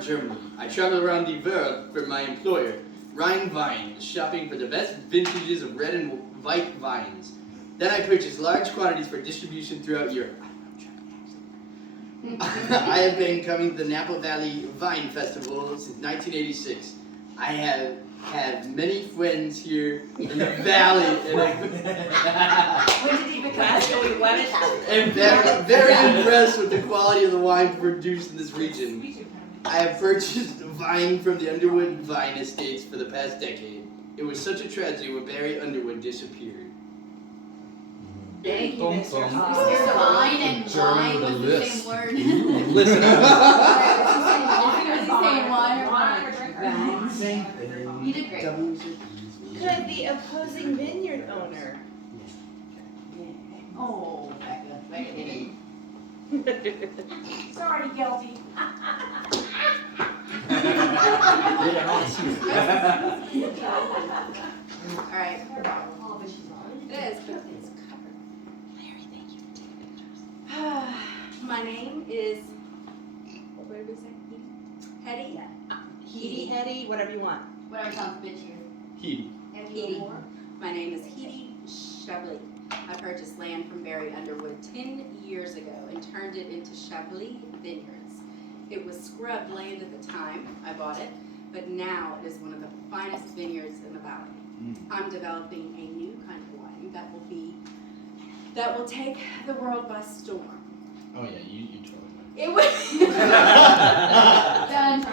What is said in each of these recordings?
Germany. I travel around the world for my employer, Rhine Wine, shopping for the best vintages of red and white wines. Then I purchase large quantities for distribution throughout Europe. I have been coming to the Napa Valley Wine Festival since 1986. I have had many friends here in the valley, When did he become so we wanted and very impressed with the quality of the wine produced in this region. I have purchased wine from the Underwood Vine Estates for the past decade. It was such a tragedy when Barry Underwood disappeared. Thank you, Mr. Vine and wine was the same word. Listen Was he saying wine or wine? Same You did great. Could the opposing vineyard owner? Oh, Becca, kidding. Sorry, guilty. Alright. It is, but it's covered. Larry, thank you for taking pictures. My name is, what did we say? Hetty? Hetty, whatever you want. Whatever sounds bitchier. He. Hetty. My name is Hetty Chablis. I purchased land from Barry Underwood 10 years ago and turned it into Chablis Vineyards. It was scrubbed land at the time I bought it, but now it is one of the finest vineyards in the valley. I'm developing a new kind of wine that will take the world by storm. Oh yeah, you totally. It would Done.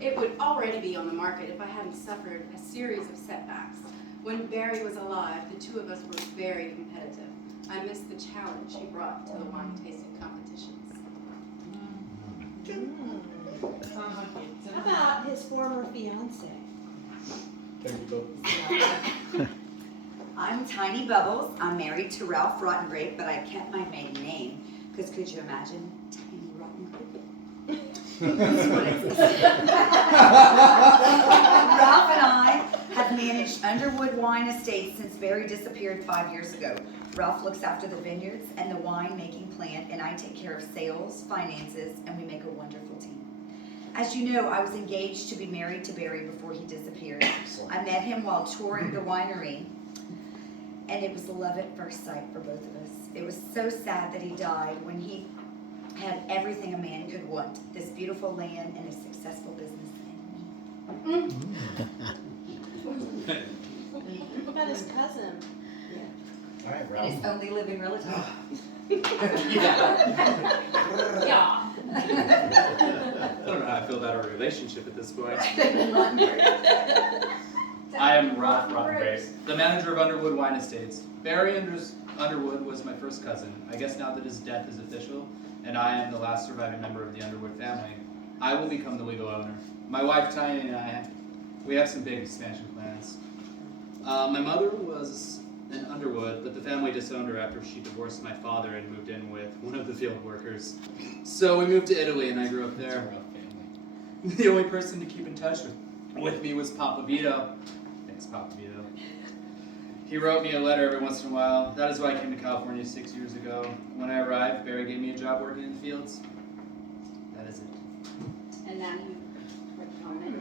It would already be on the market if I hadn't suffered a series of setbacks. When Barry was alive, the two of us were very competitive. I missed the challenge he brought to the wine tasting competitions. How about his former fiance? I'm Tiny Bubbles. I'm married to Ralph Rottengrape, but I kept my maiden name. Because could you imagine Tiny Rottengrape? That's what it says. Ralph and I have managed Underwood Wine Estates since Barry disappeared 5 years ago. Ralph looks after the vineyards and the wine-making plant, and I take care of sales, finances, and we make a wonderful team. As you know, I was engaged to be married to Barry before he disappeared. I met him while touring the winery, and it was love at first sight for both of us. It was so sad that he died when he had everything a man could want, this beautiful land and a successful business. What about his cousin? All right, And Ralph. his only living relative. Yeah. I don't know how I feel about our relationship at this point. I am Ralph Rottengrace, the manager of Underwood Wine Estates. Barry Underwood was my first cousin. I guess now that his death is official, and I am the last surviving member of the Underwood family, I will become the legal owner. My wife Tiny and I, we have some big expansion plans. My mother was an Underwood, but the family disowned her after she divorced my father and moved in with one of the field workers. So we moved to Italy and I grew up there. The only person to keep in touch with me was Poppa Vito. Thanks, Poppa Vito. He wrote me a letter every once in a while. That is why I came to California 6 years ago. When I arrived, Barry gave me a job working in the fields. That is it. And now you work on it.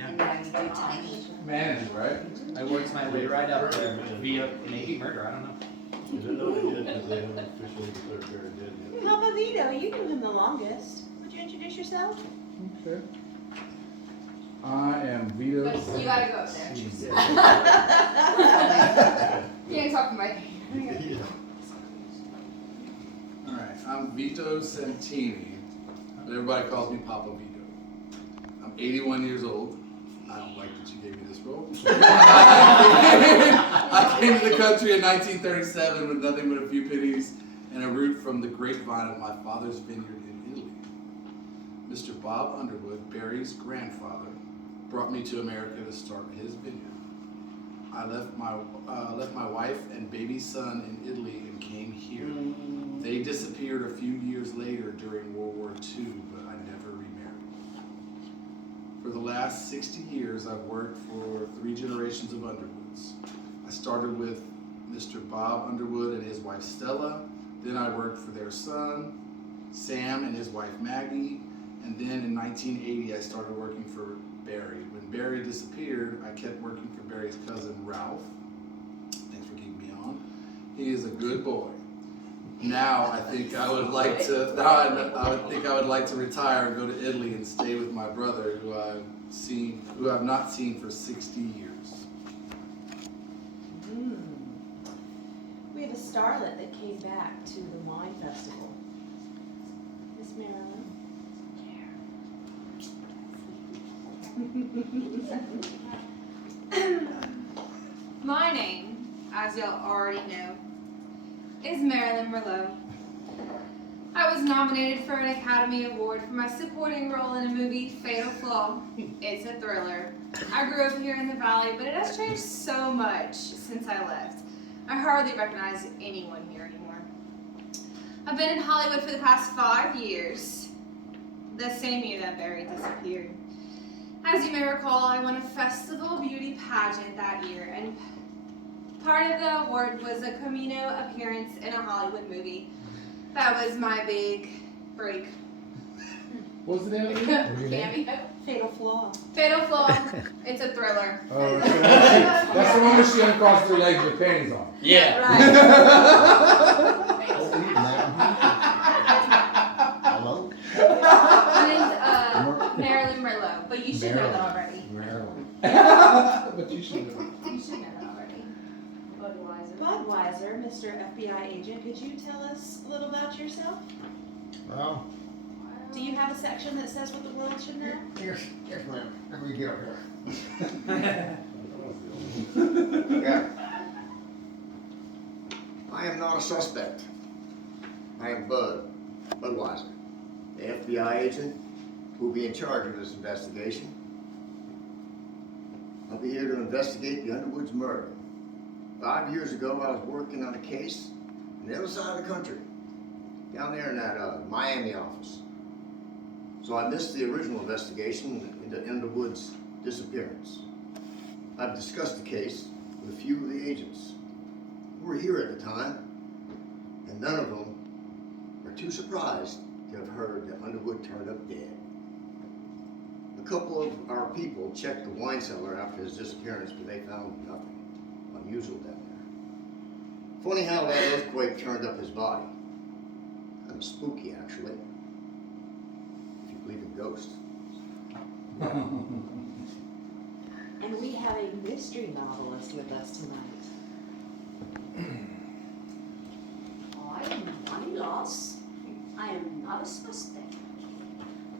And now you do Tiny. Manager, right? I worked my way right up there via Canadian murder. I don't know. I didn't know they did because they haven't officially declared Barry dead yet. Poppa Vito, you knew him the longest. Would you introduce yourself? Okay. I am Vito. But you gotta go up there. You can't talk to Mike. Alright, I'm Vito Santini, but everybody calls me Poppa Vito. I'm 81 years old. I don't like that you gave me this role. I came to the country in 1937 with nothing but a few pennies and a root from the grapevine of my father's vineyard in Italy. Mr. Bob Underwood, Barry's grandfather, brought me to America to start his vineyard. I left my wife and baby son in Italy and came here. They disappeared a few years later during World War II, but I never remarried. For the last 60 years, I've worked for 3 generations of Underwoods. I started with Mr. Bob Underwood and his wife Stella. Then I worked for their son, Sam, and his wife Maggie. And then in 1980, I started working for Barry. When Barry disappeared, I kept working for Barry's cousin, Ralph. Thanks for keeping me on. He is a good boy. Now I think I would like to. I would think I would like to retire and go to Italy and stay with my brother, who I've not seen for 60 years. We have a starlet that came back to the wine festival. Miss Marilyn. My name, as y'all already know, is Marilyn Merlot. I was nominated for an Academy Award for my supporting role in a movie, Fatal Flaw. It's a thriller. I grew up here in the Valley, but it has changed so much since I left. I hardly recognize anyone here anymore. I've been in Hollywood for the past 5 years, the same year that Barry disappeared. As you may recall, I won a festival beauty pageant that year, and part of the award was a cameo appearance in a Hollywood movie. That was my big break. What's the name of it? Cameo. Fatal Flaw. Fatal Flaw. It's a thriller. Oh, that's the one where she uncrossed her legs with panties on. Yeah. Right. Hello? My name's Marilyn Merlot, but you should know that already. But you should know. You should know that already. Budweiser, Mr. FBI agent, could you tell us a little about yourself? Well, Do you have a section that says what the world should know? yes, ma'am. Let me get up here. Yeah. I am not a suspect. I am Budweiser, the FBI agent who will be in charge of this investigation. I'll be here to investigate the Underwood's murder. 5 years ago, I was working on a case on the other side of the country, down there in that Miami office. So I missed the original investigation into Underwood's disappearance. I've discussed the case with a few of the agents who were here at the time, and none of them are too surprised to have heard that Underwood turned up dead. A couple of our people checked the wine cellar after his disappearance, but they found nothing unusual down there. Funny how that earthquake turned up his body. Kind of spooky, actually, if you believe in ghosts. And we have a mystery novelist with us tonight. I am Bonnie Loss. I am not a suspect.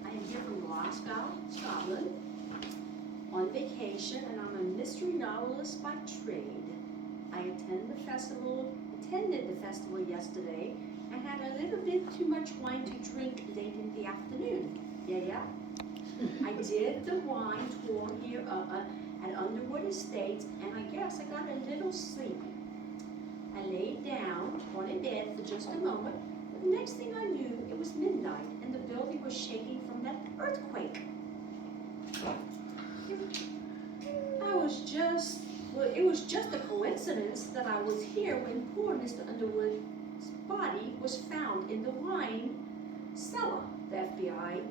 I am here from Glasgow, Scotland, on vacation, and I'm a mystery novelist by trade. I attended the festival yesterday and had a little bit too much wine to drink late in the afternoon. Yeah. I did the wine tour here at Underwood Estates, and I guess I got a little sleepy. I laid down on a bed for just a moment, but the next thing I knew, it was midnight, and the building was shaking from that earthquake. It was just a coincidence that I was here when poor Mr. Underwood's body was found in the wine cellar. The FBI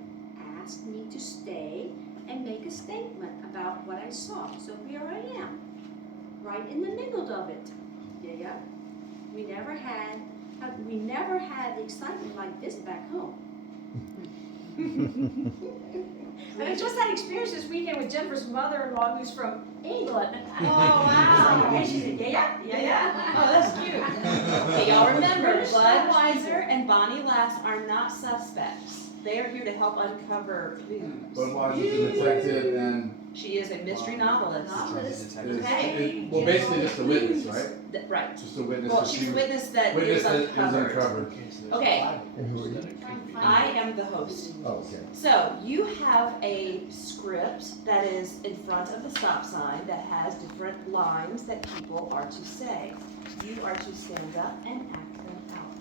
asked me to stay and make a statement about what I saw. So here I am, right in the middle of it. Yeah. We never had excitement like this back home. And I just had experience this weekend with Jennifer's mother-in-law, who's from England. Oh, wow. And she said, yeah. Oh, that's cute. Okay, y'all remember, Budweiser and Bonnie Lass are not suspects. They are here to help uncover clues. Budweiser's a detective and She is a mystery novelist. well, basically just a witness, right? Right. Just a witness. Well, that she's a she- witness that witness is that is uncovered. uncovered. Okay, And who are you? I am the host. Oh, okay. So you have a script that is in front of the stop sign that has different lines that people are to say. You are to stand up and act them out.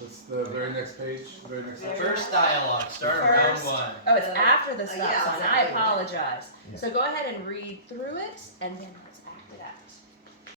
That's the very next page, very next section. First dialogue, start round First. one. Oh, it's after the stop yeah, sign. I exactly. apologize. Yeah. So go ahead and read through it and then